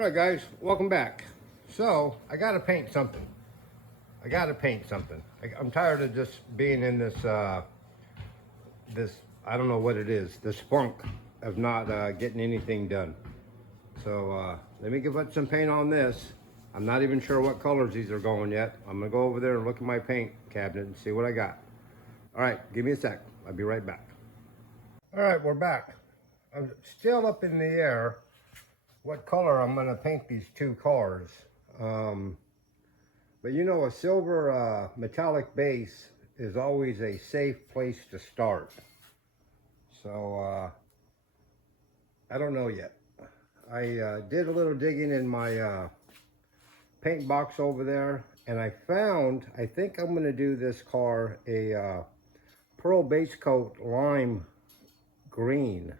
All right, guys, welcome back. So I got to paint something. I'm tired of just being in this, I don't know what it is, this funk of not getting anything done. So let me put some paint on this. I'm not even sure what colors these are going yet. I'm gonna go over there and look at my paint cabinet and see what I got. All right, give me a sec. I'll be right back. All right, we're back. I'm still up in the air what color I'm gonna paint these two cars. But you know, a silver metallic base is always a safe place to start. So I don't know yet. I did a little digging in my paint box over there, and I think I'm gonna do this car a pearl base coat lime green.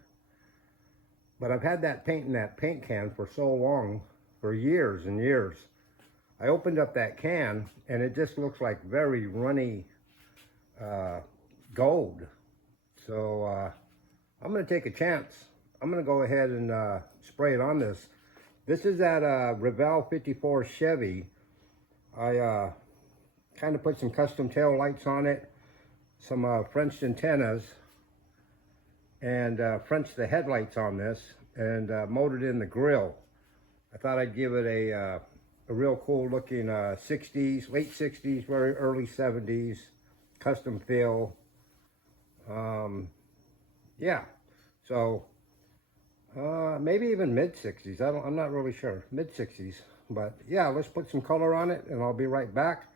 But I've had that paint in that paint can for so long, for years and years. I opened up that can and it just looks like very runny gold. So I'm gonna take a chance. I'm gonna go ahead and spray it on this. This is that Revel 54 Chevy. I kind of put some custom tail lights on it, some French antennas, and French the headlights on this, and molded in the grill. I thought I'd give it a real cool looking 60s, late 60s, very early 70s, custom feel. Yeah, so maybe even mid 60s. I'm not really sure, mid 60s. But yeah, let's put some color on it and I'll be right back.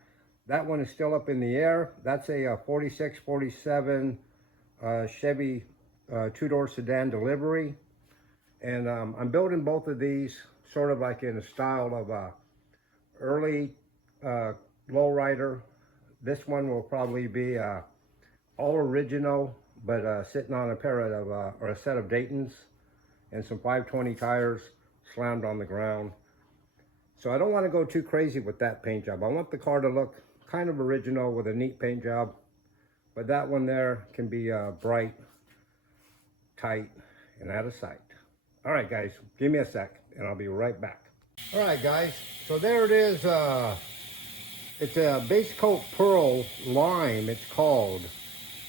That one is still up in the air. That's a 46, 47 Chevy two-door sedan delivery, and I'm building both of these sort of like in a style of early lowrider. This one will probably be all original, but sitting on a pair of or a set of Daytons and some 520 tires slammed on the ground. So I don't want to go too crazy with that paint job. I want the car to look kind of original with a neat paint job, but that one there can be bright, tight, and out of sight. All right, guys, give me a sec and I'll be right back. All right, guys, so there it is. It's a base coat pearl lime, it's called.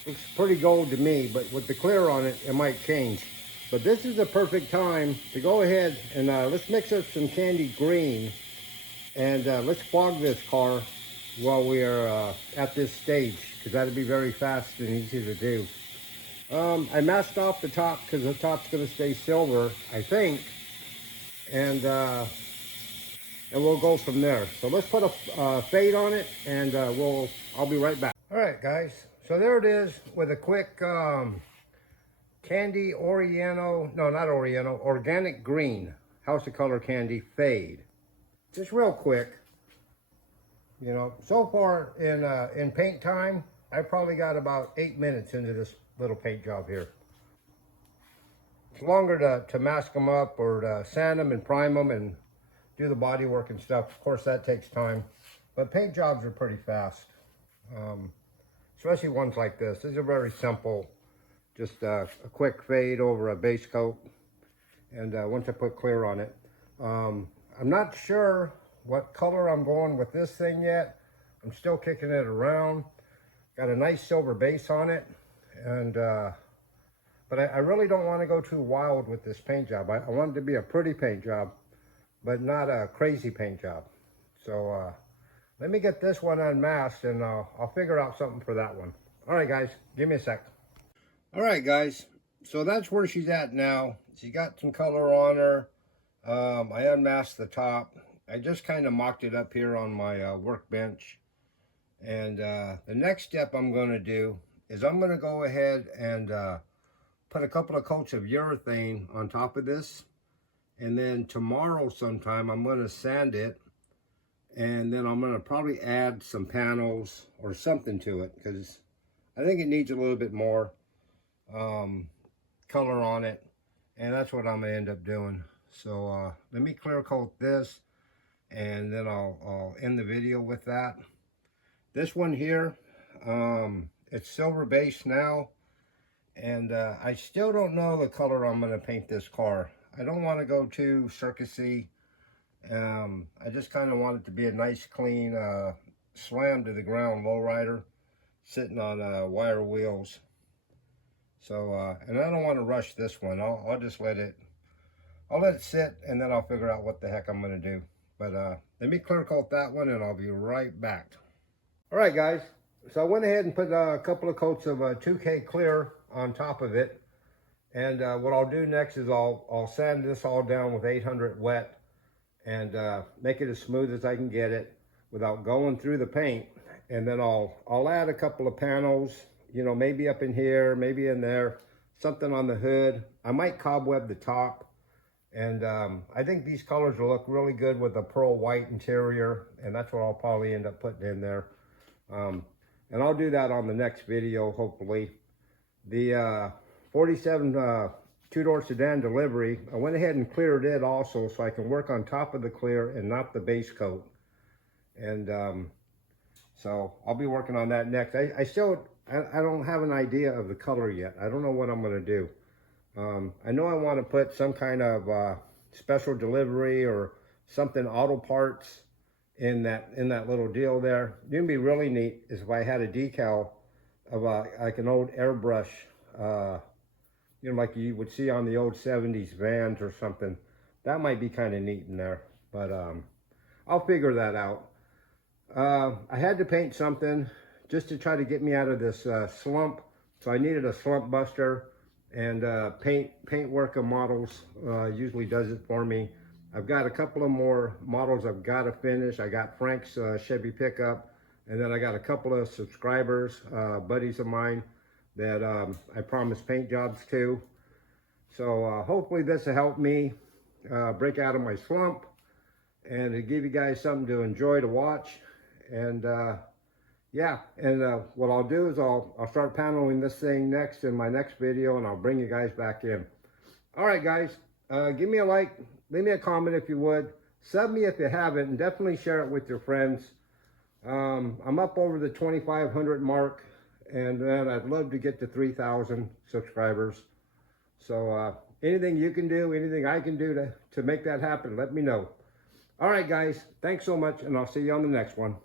Looks pretty gold to me, but with the clear on it, it might change. But this is the perfect time to go ahead and let's mix up some candy green, and let's fog this car while we are at this stage, because that'd be very fast and easy to do. I masked off the top because the top's going to stay silver, I think, and we'll go from there. So let's put a fade on it, and I'll be right back. All right, guys. So there it is with a quick candy organic green House of Color candy fade. Just real quick. You know, so far in paint time, I probably got about 8 minutes into this little paint job here. It's longer to mask them up or to sand them and prime them and do the body work and stuff. Of course, that takes time, but paint jobs are pretty fast, especially ones like this. These are very simple, just a quick fade over a base coat, and once I put clear on it. I'm not sure what color I'm going with this thing yet. I'm still kicking it around. Got a nice silver base on it, and but I really don't want to go too wild with this paint job. I want it to be a pretty paint job, but not a crazy paint job. So let me get this one unmasked, and I'll figure out something for that one. All right, guys, give me a sec. All right, guys, so that's where she's at now. She got some color on her. I unmasked the top. I just kind of mocked it up here on my workbench. And the next step I'm going to do is I'm going to go ahead and put a couple of coats of urethane on top of this. And then tomorrow sometime I'm going to sand it. And then I'm going to probably add some panels or something to it, because I think it needs a little bit more color on it. And that's what I'm going to end up doing. So let me clear coat this, and then I'll end the video with that. This one here, it's silver base now, and I still don't know the color I'm going to paint this car. I don't want to go too circusy. I just kind of want it to be a nice, clean, slam to the ground lowrider sitting on wire wheels. So, and I don't want to rush this one. I'll just let it sit, and then I'll figure out what the heck I'm going to do. But let me clear coat that one, and I'll be right back. All right, guys. So I went ahead and put a couple of coats of 2K clear on top of it. And what I'll do next is I'll sand this all down with 800 wet and make it as smooth as I can get it without going through the paint. And then I'll add a couple of panels, you know, maybe up in here, maybe in there, something on the hood. I might cobweb the top. And I think these colors will look really good with a pearl white interior, and that's what I'll probably end up putting in there. And I'll do that on the next video, hopefully. The 47 two-door sedan delivery, I went ahead and cleared it also so I can work on top of the clear and not the base coat. And so I'll be working on that next. I don't have an idea of the color yet. I don't know what I'm going to do. I know I want to put some kind of special delivery or something auto parts in that little deal there. It'd be really neat is if I had a decal of like an old airbrush, you know, like you would see on the old 70s vans or something. That might be kind of neat in there, but I'll figure that out. I had to paint something just to try to get me out of this slump, so I needed a slump buster. And paint work of models usually does it for me. I've got a couple of more models I've got to finish. I got Frank's Chevy pickup, and then I got a couple of subscribers, buddies of mine, that I promised paint jobs to. So hopefully this will help me break out of my slump and to give you guys something to enjoy to watch. And yeah, and what I'll do is I'll start paneling this thing next in my next video, and I'll bring you guys back in. All right, guys, give me a like, leave me a comment if you would, sub me if you haven't, and definitely share it with your friends. I'm up over the 2,500 mark, and then I'd love to get to 3,000 subscribers. So anything you can do, anything I can do to make that happen, let me know. All right, guys, thanks so much, and I'll see you on the next one.